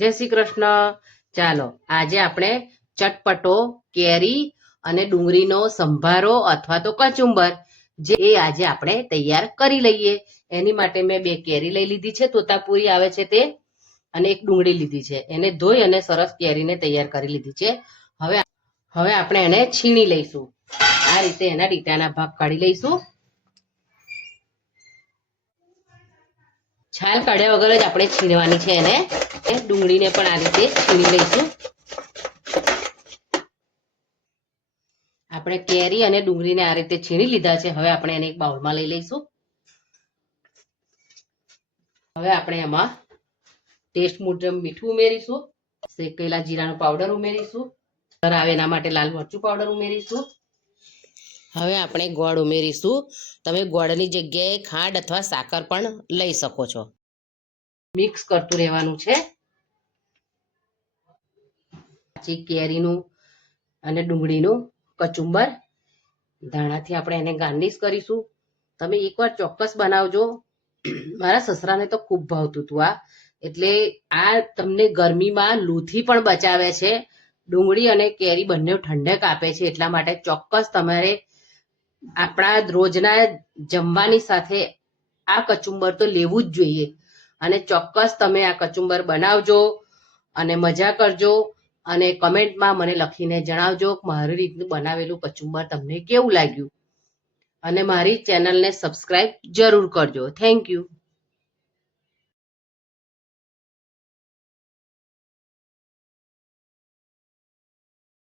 જય શ્રી કૃષ્ણ. ચાલો આજે આપણે ચટપટો કેરી અને ડુંગળીનો સંભારો અથવા તો કચુંબર જે આજે આપણે તૈયાર કરી લઈએ. એની માટે મેં 2 કેરી લઈ લીધી છે, તોતાપુરી આવે છે તે, અને 1 ડુંગળી લીધી છે. એને ધોઈ અને સરસ કેરીને તૈયાર કરી લીધી છે. હવે આપણે એને છીણી લઈશું. આ રીતે એના ડીટાના ભાગ કાઢી લઈશું. છાલ કાઢ્યા વગર જ આપણે છીણવાની છે એને. ડુંગળીને પણ આ રીતે છીણી લઈશું. આપણે કેરી અને ડુંગળીને આ રીતે છીણી લીધા છે. હવે આપણે એને એક બાઉલમાં લઈ લઈશું. હવે આપણે એમાં ટેસ્ટ મુજબ મીઠું ઉમેરીશું, શેકેલા જીરાનો પાવડર ઉમેરીશું, કલર આવે એના માટે લાલ મરચું પાવડર ઉમેરીશું. હવે આપણે ગોળ ઉમેરીશું. તમે ગોળની જગ્યાએ ખાંડ અથવા સાકર પણ લઈ શકો છો. મિક્સ કરતું રહેવાનું છે. પછી કેરીનું અને ડુંગળીનું કચુંબર ધાણાથી આપણે એને ગાર્નિશ કરીશું. તમે એકવાર ચોક્કસ બનાવજો. મારા સસરાને તો ખૂબ ભાવતું હતું આ. એટલે આ તમને ગરમીમાં લૂથી પણ બચાવે છે. ડુંગળી અને કેરી બંને ઠંડક આપે છે. એટલા માટે ચોક્કસ તમારે આપણા રોજના જમવાની સાથે આ કચુંબર તો લેવું જ જોઈએ. અને ચોક્કસ તમે આ કચુંબર બનાવજો અને મજા કરજો. અને કમેન્ટમાં મને લખીને જણાવજો કે મારી રીતનું બનાવેલું કચુંબર તમને કેવું લાગ્યું. અને મારી ચેનલને સબસ્ક્રાઇબ જરૂર કરજો. Thank you.